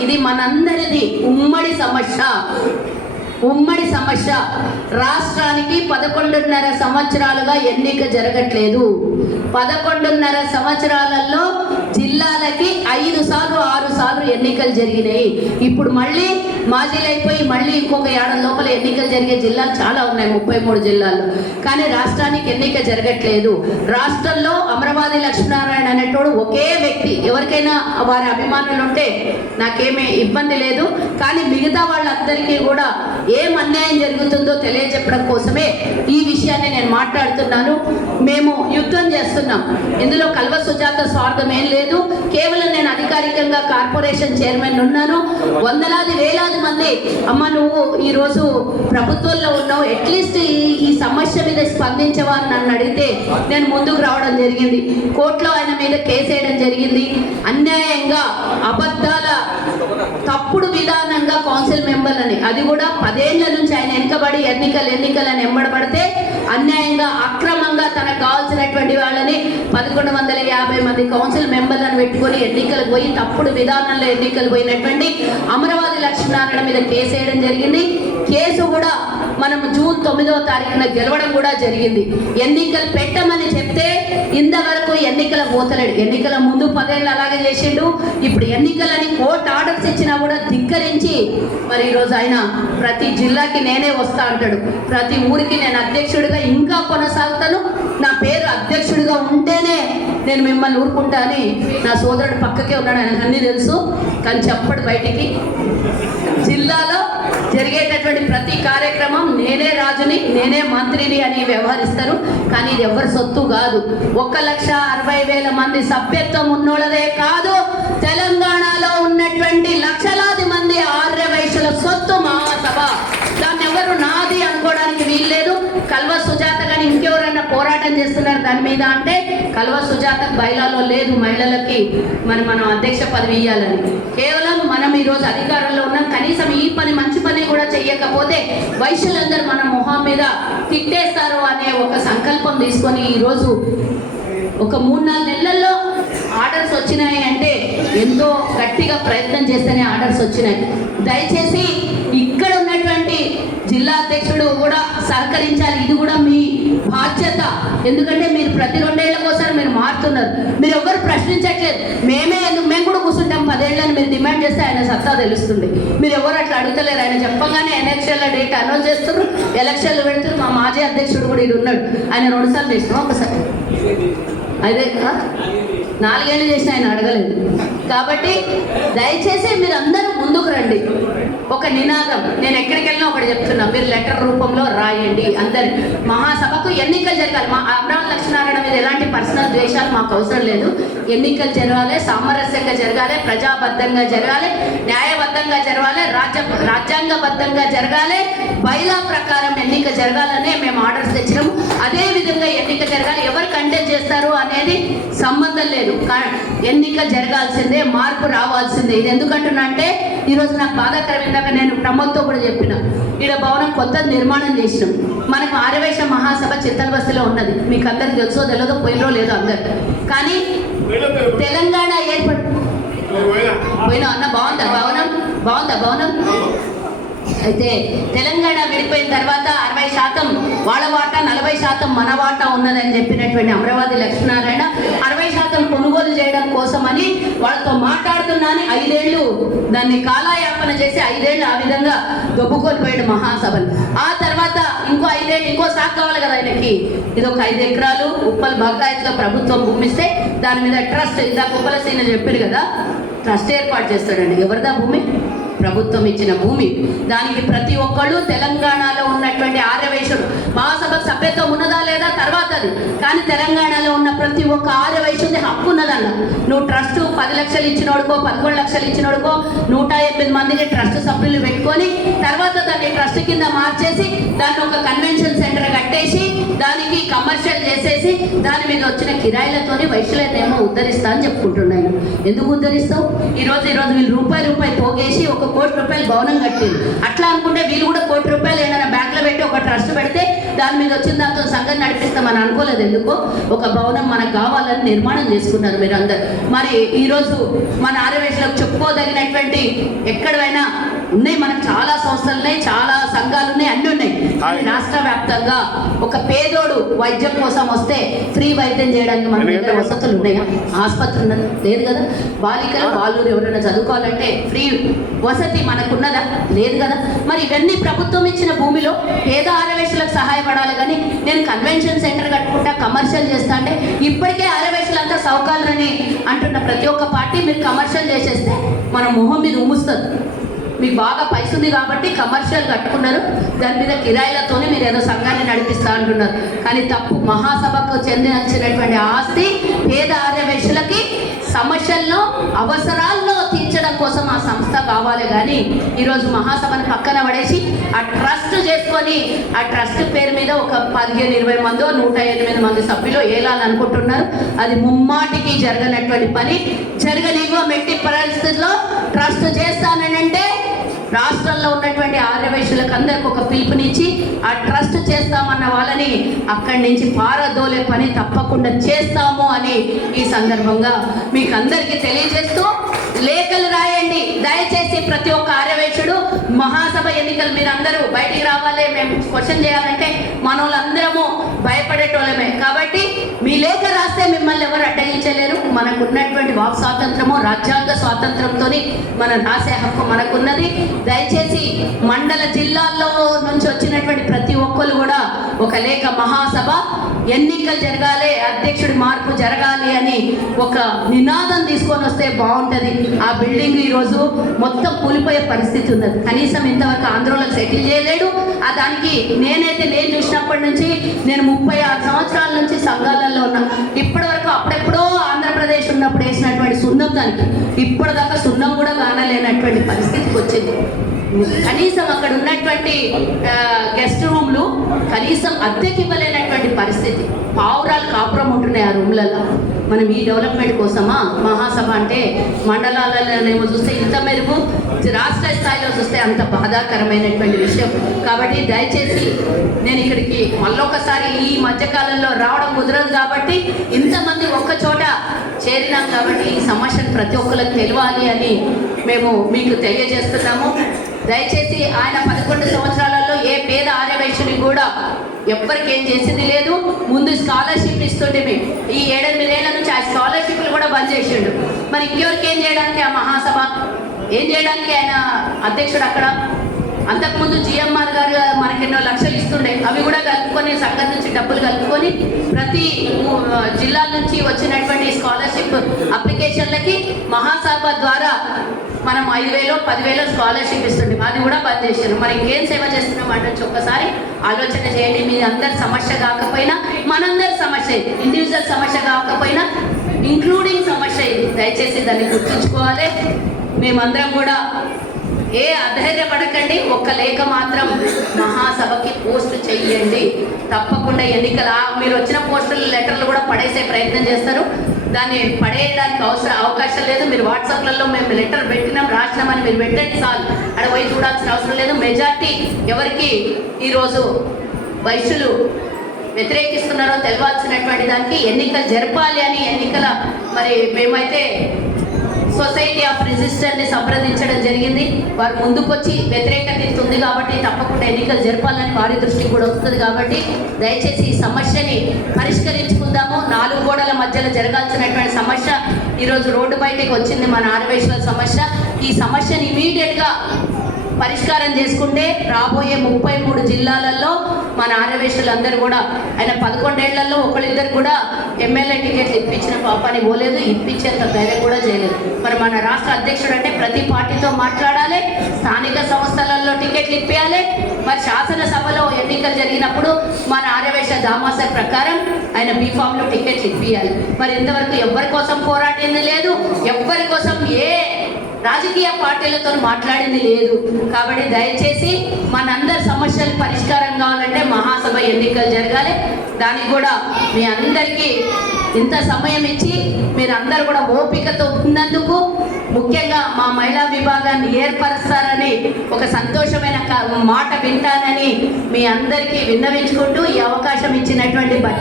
ఇది మనందరిది ఉమ్మడి సమస్య. ఉమ్మడి సమస్య. రాష్ట్రానికి పదకొండున్నర సంవత్సరాలుగా ఎన్నిక జరగట్లేదు. పదకొండున్నర సంవత్సరాలలో జిల్లాలకి ఐదు సార్లు ఆరు సార్లు ఎన్నికలు జరిగినాయి. ఇప్పుడు మళ్ళీ మాజీలు అయిపోయి మళ్ళీ ఇంకొక ఏడాది లోపల ఎన్నికలు జరిగే జిల్లాలు చాలా ఉన్నాయి ముప్పై మూడు జిల్లాల్లో. కానీ రాష్ట్రానికి ఎన్నిక జరగట్లేదు. రాష్ట్రంలో అమరవాది లక్ష్మీనారాయణ అనేటోడు ఒకే వ్యక్తి. ఎవరికైనా వారి అభిమానులు ఉంటే నాకేమీ ఇబ్బంది లేదు. కానీ మిగతా వాళ్ళందరికీ కూడా ఏం అన్యాయం జరుగుతుందో తెలియజెప్పడం కోసమే ఈ విషయాన్ని నేను మాట్లాడుతున్నాను. మేము యుద్ధం చేస్తున్నాం. ఇందులో కల్వ సుజాత స్వార్థం ఏం లేదు. కేవలం నేను అధికారికంగా కార్పొరేషన్ చైర్మన్ ఉన్నాను. వందలాది వేలాది మంది అమ్మ నువ్వు ఈరోజు ప్రభుత్వంలో ఉన్నావు. అట్లీస్ట్ ఈ సమస్య మీద స్పందించవా? నన్ను అడిగితే నేను ముందుకు రావడం జరిగింది. కోర్టులో ఆయన మీద కేసు వేయడం జరిగింది. అన్యాయంగా అబద్ధాల తప్పుడు విధానంగా కౌన్సిల్ మెంబర్లని అది కూడా పదేళ్ళ నుంచి ఆయన వెనుకబడి ఎన్నికలు ఎన్నికలని ఎంబడబడితే అన్యాయంగా అక్రమంగా తనకు కావాల్సినటువంటి వాళ్ళని పదకొండు వందల యాభై మంది కౌన్సిల్ మెంబర్లను పెట్టుకొని ఎన్నికలకు పోయి తప్పుడు విధానంలో ఎన్నికలు పోయినటువంటి అమరవాది లక్ష్మీనారాయణ మీద కేసు వేయడం జరిగింది. కేసు కూడా మనం జూన్ తొమ్మిదవ తారీఖున గెలవడం కూడా జరిగింది. ఎన్నికలు పెట్టమని చెప్తే ఇంతవరకు ఎన్నికల పోతలేడు. ఎన్నికల ముందు పదేళ్ళు అలాగే చేసిండు. ఇప్పుడు ఎన్నికలని కోర్టు ఆర్డర్స్ ఇచ్చినా కూడా ధిక్కరించి మరి ఈరోజు ఆయన ప్రతి జిల్లాకి నేనే వస్తా అంటాడు. ప్రతి ఊరికి నేను అధ్యక్షుడిగా ఇంకా కొనసాగుతాను. నా పేరు అధ్యక్షుడిగా ఉంటేనే నేను మిమ్మల్ని ఊరుకుంటా అని నా సోదరుడు పక్కకే ఉన్నాడు ఆయనకు అన్నీ తెలుసు. కానీ చెప్పడు బయటికి. జిల్లాలో జరిగేటటువంటి ప్రతి కార్యక్రమం నేనే రాజుని నేనే మంత్రిని అని వ్యవహరిస్తారు. కానీ ఇది ఎవరి సొత్తు కాదు. ఒక్క లక్ష అరవై వేల మంది సభ్యత్వం ఉన్నోళ్ళదే కాదు. తెలంగాణలో ఉన్నటువంటి లక్షలాది మంది ఆర్య వైశ్యుల సొత్తు మహాసభ దాన్ని ఎవరు నా అనుకోవడానికి వీల్లేదు. కల్వ సుజాత కానీ ఇంకెవరైనా పోరాటం చేస్తున్నారు దాని మీద అంటే కల్వ సుజాత బయలాలో లేదు మహిళలకి మరి మనం అధ్యక్ష పదవి ఇవ్వాలని కేవలం మనం ఈరోజు అధికారంలో ఉన్నాం. కనీసం ఈ పని మంచి పని కూడా చెయ్యకపోతే వైశ్యులందరూ మన మొహం మీద తిట్టేస్తారు అనే ఒక సంకల్పం తీసుకొని ఈరోజు ఒక మూడు నాలుగు నెలల్లో ఆర్డర్స్ వచ్చినాయి అంటే ఎంతో గట్టిగా ప్రయత్నం చేస్తేనే ఆర్డర్స్ వచ్చినాయి. దయచేసి అధ్యక్షుడు కూడా సహకరించాలి. ఇది కూడా మీ బాధ్యత. ఎందుకంటే మీరు ప్రతి రెండేళ్ళకోసారి మీరు మారుతున్నారు. మీరు ఎవరు ప్రశ్నించట్లేదు. మేమే ఎందుకు? మేము కూడా కూర్చుంటాం. పదేళ్ళని మీరు డిమాండ్ చేస్తే ఆయన సత్తా తెలుస్తుంది. మీరు ఎవరు అట్లా అడుగుతలేరు. ఆయన చెప్పగానే ఎలక్షన్ల డేట్ అనౌన్స్ చేస్తారు. ఎలక్షన్లు పెడుతున్నారు మా మాజీ అధ్యక్షుడు కూడా ఇది ఉన్నాడు. ఆయన రెండుసార్లు చేసినాం ఒకసారి. అదే నాలుగేళ్ళు చేసిన ఆయన అడగలేదు. కాబట్టి దయచేసి మీరు అందరూ ముందుకు రండి. ఒక నినాదం. నేను ఎక్కడికి వెళ్ళినా ఒకటి చెప్తున్నా. మీరు లెటర్ రూపంలో రాయండి అందరి. మహాసభకు ఎన్నికలు జరగాలి. మా అమరావతి లక్ష్మీనారాయణ మీద ఎలాంటి పర్సనల్ ద్వేషాలు మాకు అవసరం లేదు. ఎన్నికలు జరగాలి సామరస్యంగా జరగాలి ప్రజాబద్ధంగా జరగాలి న్యాయబద్ధంగా జరగాలి రాజ్య రాజ్యాంగబద్ధంగా జరగాలి. బైలా ప్రకారం ఎన్నిక జరగాలనే మేము ఆర్డర్స్ తెచ్చినాము. అదే విధంగా ఎన్నిక జరగాలి. ఎవరు కంటెస్ట్ చేస్తారు అనేది సంబంధం లేదు. ఎన్నిక జరగాల్సిందే మార్పు రావాల్సిందే. ఇది ఎందుకంటున్నా అంటే ఈరోజు నాకు బాధాకరం ఇందాక నేను ప్రమోద్తో కూడా చెప్పిన. ఈడ భవనం కొత్త నిర్మాణం చేసినాం. మనకు ఆర్యవేశ మహాసభ చింతలబస్తిలో ఉన్నది. మీకు అందరికి తెలుసో తెలియదో పోయినో లేదో అందరు కానీ తెలంగాణ ఏర్పడి పోయినా అన్న బాగుందా భవనం? బాగుందా భవనం? అయితే తెలంగాణ విడిపోయిన తర్వాత అరవై శాతం వాళ్ళ వాటా నలభై శాతం మన వాటా ఉన్నదని చెప్పినటువంటి అమరావతి లక్ష్మీనారాయణ అరవై శాతం కొనుగోలు చేయడం కోసమని వాళ్ళతో మాట్లాడుతున్నాను ఐదేళ్ళు దాన్ని కాలాయాపన చేసి ఐదేళ్ళు ఆ విధంగా దొబ్బుకొని పోయాడు మహాసభలు. ఆ తర్వాత ఇంకో ఐదేళ్ళు ఇంకో సాగు కావాలి కదా ఆయనకి. ఇది ఒక ఐదు ఎకరాలు ఉప్పల్ బగాయత్లో ప్రభుత్వం భూమిస్తే దాని మీద ట్రస్ట్ ఇందాక ఉప్పల సీన చెప్పారు కదా ట్రస్ట్ ఏర్పాటు చేస్తాడండి. ఎవరిదా భూమి? ప్రభుత్వం ఇచ్చిన భూమి. దానికి ప్రతి ఒక్కళ్ళు తెలంగాణలో ఉన్నటువంటి ఆర్యవైశ్యుడు మహాసభ సభ్యత్వం ఉన్నదా లేదా తర్వాత అది కానీ తెలంగాణ ఉన్న ప్రతి హక్కు ఉన్నదన్న. నువ్వు ట్రస్ట్ పది లక్షలు ఇచ్చినోడుకో పదకొండు లక్షలు ఇచ్చినోడుకో నూట ఎనిమిది మందిని ట్రస్ట్ సభ్యులు పెట్టుకొని తర్వాత దాన్ని ట్రస్ట్ కింద మార్చేసి దాన్ని ఒక కన్వెన్షన్ సెంటర్ కట్టేసి దానికి కమర్షియల్ చేసేసి దాని మీద వచ్చిన కిరాయిలతోని వైశ్యులనేమో ఉద్ధరిస్తా అని చెప్పుకుంటున్నాను ఎందుకు ఉద్ధరిస్తావు? ఈ రోజు వీళ్ళు రూపాయి రూపాయి పోగేసి ఒక కోటి రూపాయలు భవనం కట్టింది. అట్లా అనుకుంటే వీళ్ళు కూడా కోటి రూపాయలు ఏమైనా బ్యాంక్లో పెట్టి ఒక ట్రస్ట్ పెడితే దాని మీద వచ్చిన దాంతో సంఘం నడిపిస్తామని అనుకోలేదు ఎందుకో? ఒక భవనం మనకు కావాలని నిర్మాణం చేసుకున్నారు మీరు అందరు మరి ఈరోజు మన ఆరవేశలకు చెప్పుకోదగినటువంటి ఎక్కడైనా ఉన్నాయి. మనకు చాలా సంస్థలు ఉన్నాయి చాలా సంఘాలు ఉన్నాయి అన్ని ఉన్నాయి. రాష్ట్ర వ్యాప్తంగా ఒక పేదోడు వైద్యం కోసం వస్తే ఫ్రీ వైద్యం చేయడానికి మన దగ్గర వసతులు ఉన్నాయా? ఆసుపత్రి లేదు కదా? బాలికలు వాళ్ళు ఎవరైనా చదువుకోవాలంటే ఫ్రీ వసతి మనకున్నదా? లేదు కదా? మరి ఇవన్నీ ప్రభుత్వం ఇచ్చిన భూమిలో పేద ఆరవేశలకు సహాయపడాలి కానీ నేను కన్వెన్షన్ సెంటర్ కట్టుకుంటా కమర్షియల్ చేస్తా అంటే ఇప్పటికే ఆరవేశలంతా సౌకాలని అంటున్న ప్రతి ఒక్క పార్టీ మీరు కమర్షియల్ చేసేస్తే మన మొహం మీద ఉమ్ముస్తుంది. మీకు బాగా పైస ఉంది కాబట్టి కమర్షియల్ కట్టుకున్నారు. దాని మీద కిరాయిలతోనే మీరు ఏదో సంఘాన్ని నడిపిస్తా అంటున్నారు. కానీ తప్పు మహాసభకు చెందినటువంటి ఆస్తి పేద ఆర్యవేశులకి సమస్యల్లో అవసరాల్లో తీర్చడం కోసం ఆ సంస్థ కావాలి కానీ ఈరోజు మహాసభను పక్కన పడేసి ఆ ట్రస్ట్ చేసుకొని ఆ ట్రస్ట్ పేరు మీద ఒక పదిహేను ఇరవై మందో నూట ఎనిమిది మంది సభ్యులు ఏలాలనుకుంటున్నారు. అది ముమ్మాటికి జరగనటువంటి పని. జరగనివ్వ మెట్టి పరిస్థితుల్లో ట్రస్ట్ చేస్తానంటే రాష్ట్రంలో ఉన్నటువంటి ఆర్యవేశులకు అందరికి ఒక పిలుపునిచ్చి ఆ ట్రస్ట్ చేస్తామన్న వాళ్ళని అక్కడి నుంచి పారదోలే పని తప్పకుండా చేస్తాము అని ఈ సందర్భంగా మీకు అందరికీ తెలియజేస్తూ లేఖలు రాయండి. దయచేసి ప్రతి ఒక్క మహాసభ ఎన్నికలు మీరందరూ బయటికి రావాలి మేము క్వశ్చన్ చేయాలంటే మనోళ్ళందరము భయపడేటోళ్ళమే. కాబట్టి మీ లేఖ రాస్తే మిమ్మల్ని ఎవరు అడ్డగించలేరు. మనకు ఉన్నటువంటి వాక్ స్వాతంత్రము రాజ్యాంగ స్వాతంత్రంతో మనం రాసే హక్కు మనకున్నది. దయచేసి మండల జిల్లాల్లో నుంచి వచ్చినటువంటి ప్రతి ఒక్కరు కూడా ఒక లేఖ మహాసభ ఎన్నికలు జరగాలి అధ్యక్షుడి మార్పు జరగాలి అని ఒక నినాదం తీసుకొని వస్తే బాగుంటుంది. ఆ బిల్డింగ్ ఈరోజు మొత్తం కూలిపోయే పరిస్థితి ఉన్నది. కనీసం ఇంతవరకు ఆంధ్రలో సెటిల్ చేయలేడు. ఆ దానికి నేనైతే నేను చూసినప్పటి నుంచి నేను ముప్పై ఆరు సంవత్సరాల నుంచి సంఘాలలో ఉన్నా. ఇప్పటి వరకు అప్పుడెప్పుడో ఆంధ్రప్రదేశ్ ఉన్నప్పుడు వేసినటువంటి సున్నం దానికి ఇప్పటిదాకా సున్నం కూడా కానలేనటువంటి పరిస్థితికి వచ్చింది. కనీసం అక్కడ ఉన్నటువంటి గెస్ట్ రూమ్లు కనీసం అద్దెకి ఇవ్వలేనటువంటి పరిస్థితి. పావురాలు కాపురం ఉంటున్నాయి ఆ రూమ్లలో మనం ఈ డెవలప్మెంట్ కోసమా? మహాసభ అంటే మండలాలలోనేమో చూస్తే ఇంత మెరుగు రాష్ట్ర స్థాయిలో చూస్తే అంత బాధాకరమైనటువంటి విషయం. కాబట్టి దయచేసి నేను ఇక్కడికి మళ్ళొకసారి ఈ మధ్యకాలంలో రావడం కుదరదు కాబట్టి ఇంతమంది ఒక్క చోట చేరినాం కాబట్టి ఈ సమస్యను ప్రతి ఒక్కరికి తెలియాలి అని మేము మీకు తెలియజేస్తున్నాము. దయచేసి ఆయన పదకొండు సంవత్సరాలలో ఏ పేద ఆర్యవైశ్యుని కూడా ఎవ్వరికి ఏం చేసింది లేదు. ముందు స్కాలర్షిప్ ఇస్తుంటే ఈ ఈ ఏడెనిమిదేళ్ళ నుంచి ఆ స్కాలర్షిప్లు కూడా బంద్ చేసిండు. మరి ఇంకెవరికి ఏం చేయడానికి ఆ మహాసభ? ఏం చేయడానికి ఆయన అధ్యక్షుడు అక్కడ? అంతకుముందు జిఎంఆర్ గారు మనకి ఎన్నో లక్షలు ఇస్తుండే. అవి కూడా కలుపుకొని సంఘం నుంచి డబ్బులు కలుపుకొని ప్రతి జిల్లాల నుంచి వచ్చినటువంటి స్కాలర్షిప్ అప్లికేషన్లకి మహాసభ ద్వారా మనం ఐదు వేలు పదివేలు స్కాలర్షిప్ ఇస్తుండే అది కూడా బంద్ చేశారు. మరి ఇంకేం సేవ చేస్తున్నాం అంటే ఒక్కసారి ఆలోచన చేయండి. మీ అందరి సమస్య కాకపోయినా మనందరి సమస్య ఇది ఇండివిజువల్ సమస్య కాకపోయినా ఇంక్లూడింగ్ సమస్య ఇది. దయచేసి దాన్ని గుర్తుంచుకోవాలి. మేమందరం కూడా ఏ అధైర్యపడకండి. ఒక్క లేఖ మాత్రం మహాసభకి పోస్ట్ చెయ్యండి. తప్పకుండా ఎన్నికల మీరు వచ్చిన పోస్టులు లెటర్లు కూడా పడేసే ప్రయత్నం చేస్తారు. దాన్ని పడేయడానికి అవసరం అవకాశం లేదు. మీరు వాట్సాప్లలో మేము లెటర్ పెట్టినాం రాసినామని మీరు పెట్టండి చాలు. అక్కడ పోయి చూడాల్సిన అవసరం లేదు. మెజార్టీ ఎవరికి ఈరోజు వైశ్యులు వ్యతిరేకిస్తున్నారో తెలవాల్సినటువంటి దానికి ఎన్నికలు జరపాలి అని ఎన్నికల మరి మేమైతే సొసైటీ ఆఫ్ రిజిస్టర్ని సంప్రదించడం జరిగింది. వారు ముందుకొచ్చి వ్యతిరేకత ఇస్తుంది ఉంది కాబట్టి తప్పకుండా ఎన్నికలు జరపాలని వారి దృష్టికి కూడా వస్తుంది కాబట్టి దయచేసి ఈ సమస్యని పరిష్కరించుకుందాము. నాలుగు గోడల మధ్యలో జరగాల్సినటువంటి సమస్య ఈరోజు రోడ్డు బయటకు వచ్చింది మన ఆరవేశ్వర సమస్య. ఈ సమస్యని ఇమీడియట్గా పరిష్కారం చేసుకుంటే రాబోయే ముప్పై మూడు జిల్లాలలో మన ఆర్యవేశులందరూ కూడా ఆయన పదకొండేళ్ళలో ఒకళ్ళిద్దరు కూడా ఎమ్మెల్యే టికెట్లు ఇప్పించిన పాపాన్ని పోలేదు ఇప్పించేంత ధైర్యం కూడా చేయలేదు. మరి మన రాష్ట్ర అధ్యక్షుడు అంటే ప్రతి పార్టీతో మాట్లాడాలి స్థానిక సంస్థలలో టికెట్లు ఇప్పించాలి మరి శాసనసభలో ఎన్నికలు జరిగినప్పుడు మన ఆర్యవేశ దామాసర్ ప్రకారం ఆయన బీఫామ్లో టికెట్లు ఇప్పించాలి మరి ఇంతవరకు ఎవరి కోసం పోరాడింది లేదు ఎవరి కోసం ఏ రాజకీయ పార్టీలతో మాట్లాడింది లేదు. కాబట్టి దయచేసి మనందరి సమస్యలు పరిష్కారం కావాలంటే మహాసభ ఎన్నికలు జరగాలి. దానికి కూడా మీ అందరికీ ఇంత సమయం ఇచ్చి మీరు అందరు కూడా ఓపికతో ఉన్నందుకు ముఖ్యంగా మా మహిళా విభాగాన్ని ఏర్పరుస్తారని ఒక సంతోషమైన మాట వింటానని మీ అందరికీ విన్నవించుకుంటూ ఈ అవకాశం ఇచ్చినటువంటి బచ్చ